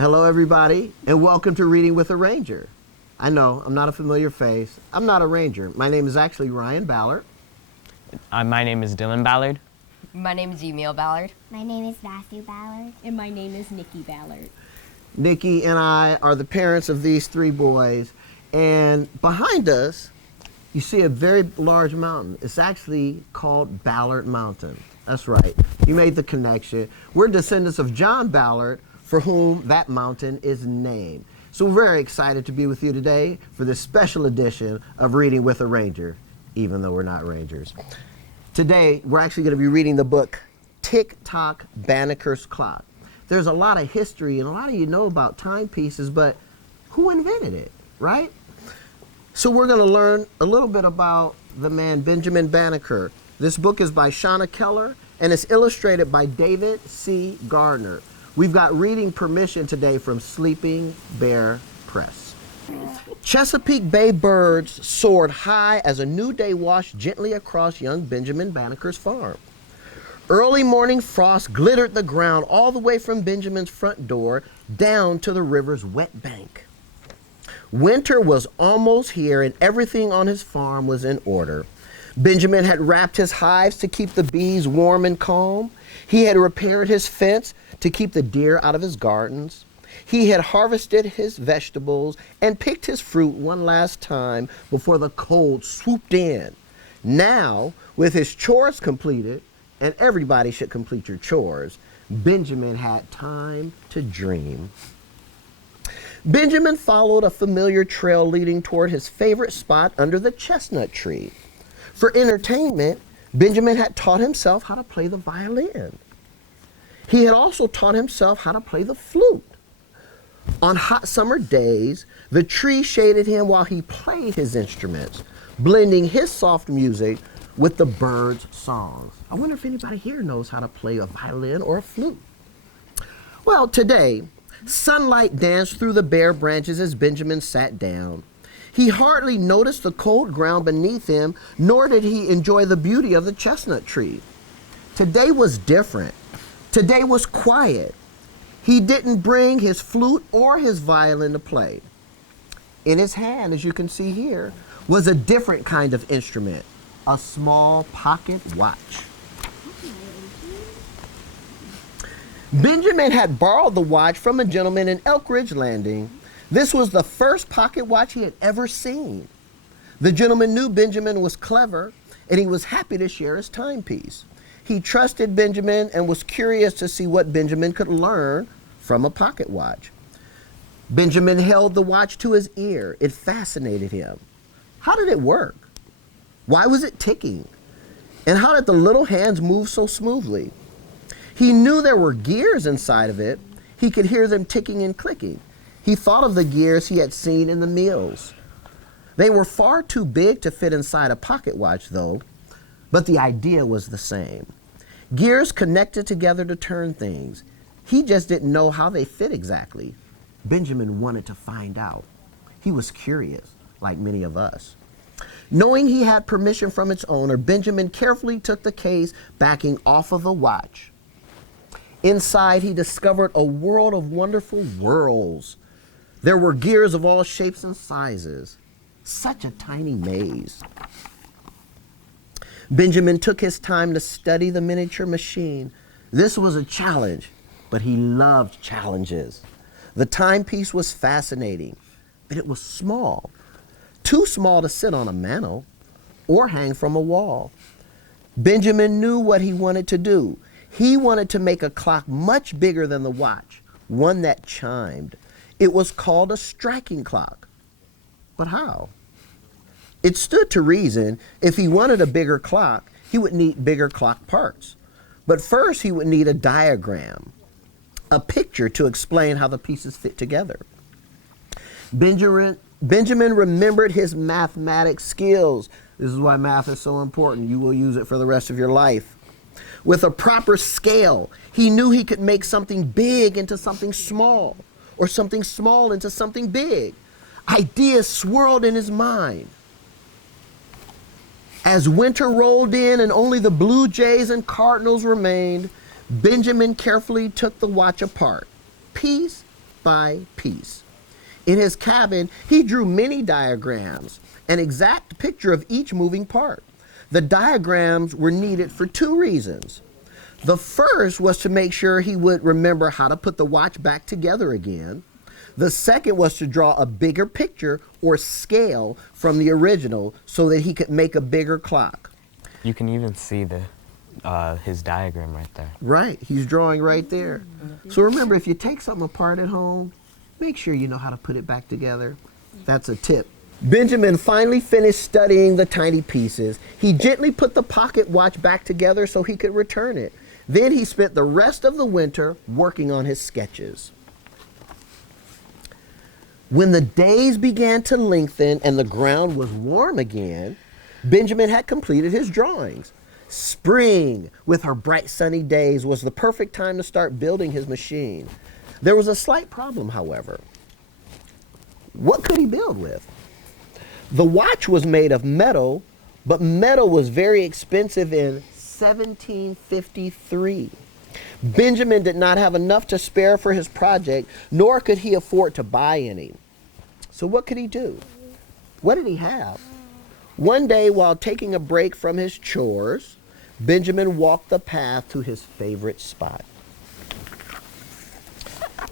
Hello, everybody, and welcome to Reading with a Ranger. I know, I'm not a familiar face. I'm not a ranger. My name is actually Ryan Ballard. My name is Dylan Ballard. My name is Emil Ballard. My name is Matthew Ballard. And my name is Nikki Ballard. Nikki and I are the parents of these three boys, and behind us, you see a very large mountain. It's actually called Ballard Mountain. That's right. You made the connection. We're descendants of John Ballard, for whom that mountain is named. So we're very excited to be with you today for this special edition of Reading with a Ranger, even though we're not rangers. Today, we're actually going to be reading the book Ticktock Banneker's Clock. There's a lot of history, and a lot of you know about timepieces, but who invented it, right? So we're going to learn a little bit about the man Benjamin Banneker. This book is by Shauna Keller, and it's illustrated by David C. Gardner. We've got reading permission today from Sleeping Bear Press. Chesapeake Bay birds soared high as a new day washed gently across young Benjamin Banneker's farm. Early morning frost glittered the ground all the way from Benjamin's front door down to the river's wet bank. Winter was almost here and everything on his farm was in order. Benjamin had wrapped his hives to keep the bees warm and calm. He had repaired his fence to keep the deer out of his gardens. He had harvested his vegetables and picked his fruit one last time before the cold swooped in. Now, with his chores completed, and everybody should complete your chores, Benjamin had time to dream. Benjamin followed a familiar trail leading toward his favorite spot under the chestnut tree. For entertainment, Benjamin had taught himself how to play the violin. He had also taught himself how to play the flute. On hot summer days, the tree shaded him while he played his instruments, blending his soft music with the birds' songs. I wonder if anybody here knows how to play a violin or a flute. Well, today, sunlight danced through the bare branches as Benjamin sat down. He hardly noticed the cold ground beneath him, nor did he enjoy the beauty of the chestnut tree. Today was different. Today was quiet. He didn't bring his flute or his violin to play. In his hand, as you can see here, was a different kind of instrument, a small pocket watch. Benjamin had borrowed the watch from a gentleman in Elk Ridge Landing. This was the first pocket watch he had ever seen. The gentleman knew Benjamin was clever, and he was happy to share his timepiece. He trusted Benjamin and was curious to see what Benjamin could learn from a pocket watch. Benjamin held the watch to his ear. It fascinated him. How did it work? Why was it ticking? And how did the little hands move so smoothly? He knew there were gears inside of it. He could hear them ticking and clicking. He thought of the gears he had seen in the mills. They were far too big to fit inside a pocket watch, though, but the idea was the same. Gears connected together to turn things. He just didn't know how they fit exactly. Benjamin wanted to find out. He was curious, like many of us. Knowing he had permission from its owner, Benjamin carefully took the case backing off of the watch. Inside, he discovered a world of wonderful whirls. There were gears of all shapes and sizes. Such a tiny maze. Benjamin took his time to study the miniature machine. This was a challenge, but he loved challenges. The timepiece was fascinating, but it was small. Too small to sit on a mantel or hang from a wall. Benjamin knew what he wanted to do. He wanted to make a clock much bigger than the watch, one that chimed. It was called a striking clock. But how? It stood to reason if he wanted a bigger clock, he would need bigger clock parts. But first he would need a diagram, a picture to explain how the pieces fit together. Benjamin remembered his mathematics skills. This is why math is so important. You will use it for the rest of your life. With a proper scale, he knew he could make something big into something small, or something small into something big. Ideas swirled in his mind. As winter rolled in and only the blue jays and cardinals remained, Benjamin carefully took the watch apart, piece by piece. In his cabin, he drew many diagrams, an exact picture of each moving part. The diagrams were needed for two reasons. The first was to make sure he would remember how to put the watch back together again. The second was to draw a bigger picture or scale from the original so that he could make a bigger clock. You can even see his diagram right there. Right, he's drawing right there. So remember, if you take something apart at home, make sure you know how to put it back together. That's a tip. Benjamin finally finished studying the tiny pieces. He gently put the pocket watch back together so he could return it. Then he spent the rest of the winter working on his sketches. When the days began to lengthen and the ground was warm again, Benjamin had completed his drawings. Spring, with her bright sunny days, was the perfect time to start building his machine. There was a slight problem, however. What could he build with? The watch was made of metal, but metal was very expensive in 1753. Benjamin did not have enough to spare for his project, nor could he afford to buy any. So what could he do? What did he have? One day, while taking a break from his chores, Benjamin walked the path to his favorite spot.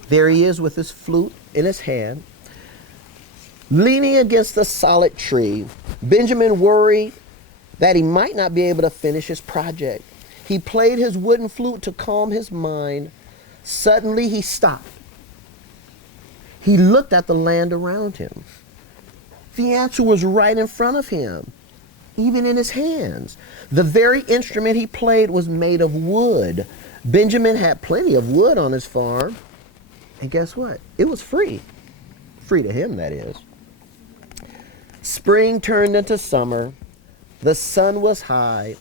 There he is with his flute in his hand. Leaning against the solid tree, Benjamin worried that he might not be able to finish his project. He played his wooden flute to calm his mind. Suddenly he stopped. He looked at the land around him. The answer was right in front of him, even in his hands. The very instrument he played was made of wood. Benjamin had plenty of wood on his farm. And guess what? It was free. Free to him, that is. Spring turned into summer. The sun was high.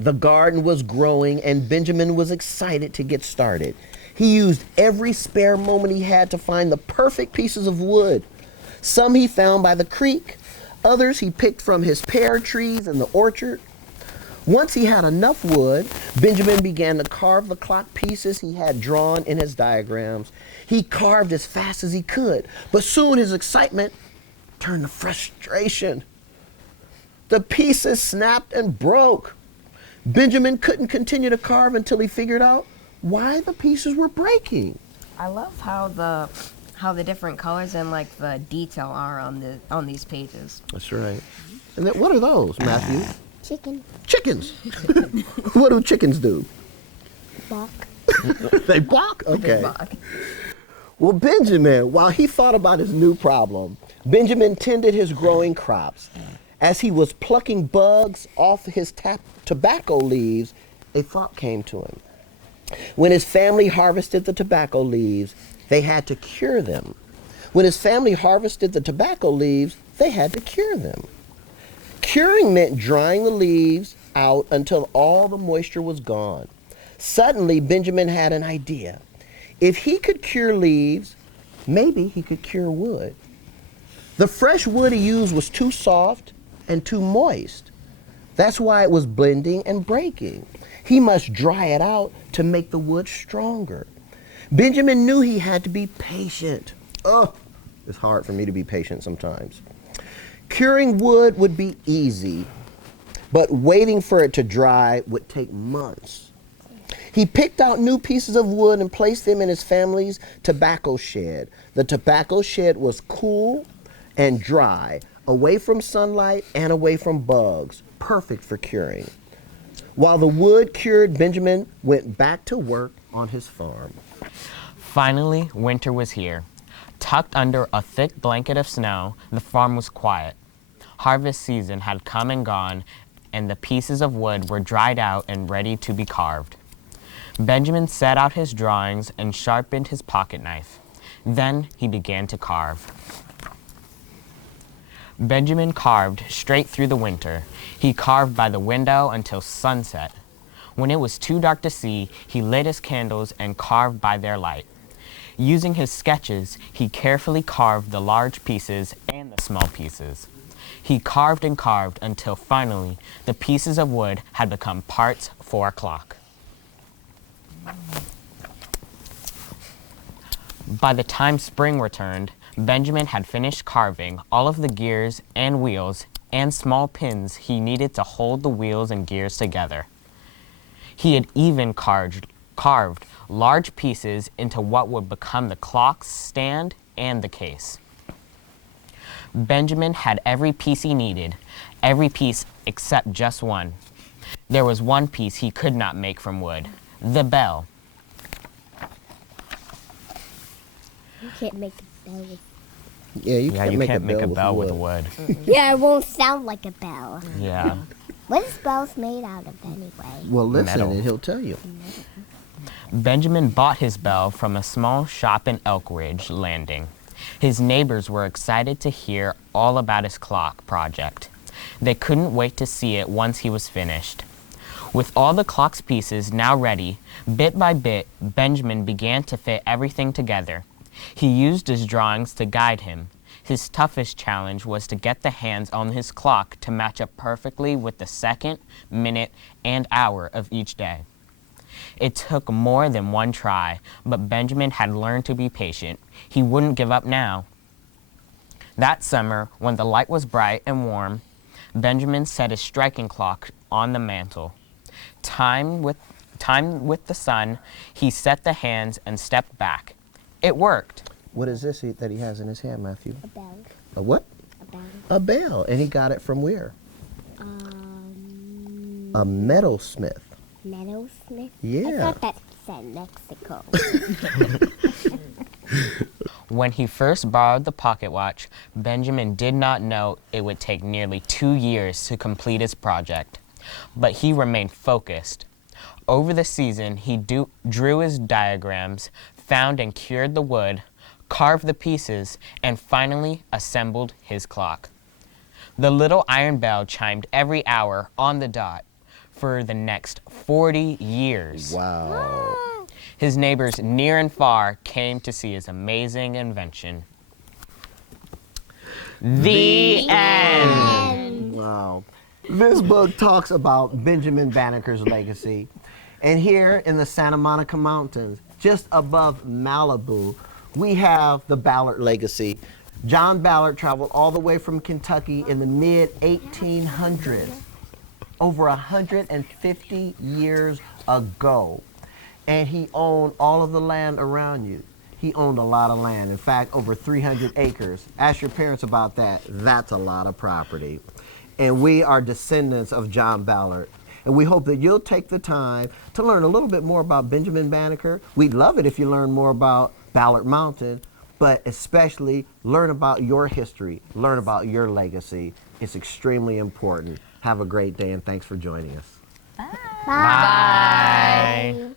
The garden was growing, and Benjamin was excited to get started. He used every spare moment he had to find the perfect pieces of wood. Some he found by the creek. Others he picked from his pear trees in the orchard. Once he had enough wood, Benjamin began to carve the clock pieces he had drawn in his diagrams. He carved as fast as he could, but soon his excitement turned to frustration. The pieces snapped and broke. Benjamin couldn't continue to carve until he figured out why the pieces were breaking. I love how the different colors and like the detail are on these pages. That's right. And then, what are those, Matthew? Chicken. Chickens. What do chickens do? Walk. They bark? Okay. Big box. Well, Benjamin, while he thought about his new problem, Benjamin tended his growing crops. As he was plucking bugs off his tobacco leaves, a thought came to him. When his family harvested the tobacco leaves, they had to cure them. When his family harvested the tobacco leaves, they had to cure them. Curing meant drying the leaves out until all the moisture was gone. Suddenly, Benjamin had an idea. If he could cure leaves, maybe he could cure wood. The fresh wood he used was too soft and too moist. That's why it was blending and breaking. He must dry it out to make the wood stronger. Benjamin knew he had to be patient. Oh, it's hard for me to be patient sometimes. Curing wood would be easy, but waiting for it to dry would take months. He picked out new pieces of wood and placed them in his family's tobacco shed. The tobacco shed was cool and dry, away from sunlight and away from bugs, perfect for curing. While the wood cured, Benjamin went back to work on his farm. Finally, winter was here. Tucked under a thick blanket of snow, the farm was quiet. Harvest season had come and gone, and the pieces of wood were dried out and ready to be carved. Benjamin set out his drawings and sharpened his pocket knife. Then he began to carve. Benjamin carved straight through the winter. He carved by the window until sunset. When it was too dark to see, he lit his candles and carved by their light. Using his sketches, he carefully carved the large pieces and the small pieces. He carved and carved until finally the pieces of wood had become parts for a clock. By the time spring returned, Benjamin had finished carving all of the gears and wheels and small pins he needed to hold the wheels and gears together. He had even carved large pieces into what would become the clock's stand and the case. Benjamin had every piece he needed, every piece except just one. There was one piece he could not make from wood, the bell. You can't make a bell with. Yeah, you can't make a bell with wood. wood. Yeah, it won't sound like a bell. Yeah. What is bells made out of anyway? Well, listen, Metal. and he'll tell you. Benjamin bought his bell from a small shop in Elk Ridge Landing. His neighbors were excited to hear all about his clock project. They couldn't wait to see it once he was finished. With all the clock's pieces now ready, bit by bit, Benjamin began to fit everything together. He used his drawings to guide him. His toughest challenge was to get the hands on his clock to match up perfectly with the second, minute, and hour of each day. It took more than one try, but Benjamin had learned to be patient. He wouldn't give up now. That summer, when the light was bright and warm, Benjamin set his striking clock on the mantle. Timed with the sun, he set the hands and stepped back. It worked. What is this that he has in his hand, Matthew? A bell. A what? A bell. A bell. And he got it from where? A metalsmith. Metalsmith? Yeah. I thought that said Mexico. When he first borrowed the pocket watch, Benjamin did not know it would take nearly 2 years to complete his project. But he remained focused. Over the season, he drew his diagrams, found and cured the wood, carved the pieces, and finally assembled his clock. The little iron bell chimed every hour on the dot for the next 40 years. Wow. His neighbors near and far came to see his amazing invention. The end. Wow. This book talks about Benjamin Banneker's legacy. And here in the Santa Monica Mountains, just above Malibu, we have the Ballard legacy. John Ballard traveled all the way from Kentucky in the mid-1800s, over 150 years ago. And he owned all of the land around you. He owned a lot of land. In fact, over 300 acres. Ask your parents about that. That's a lot of property. And we are descendants of John Ballard. And we hope that you'll take the time to learn a little bit more about Benjamin Banneker. We'd love it if you learn more about Ballard Mountain, but especially learn about your history, learn about your legacy. It's extremely important. Have a great day and thanks for joining us. Bye. Bye.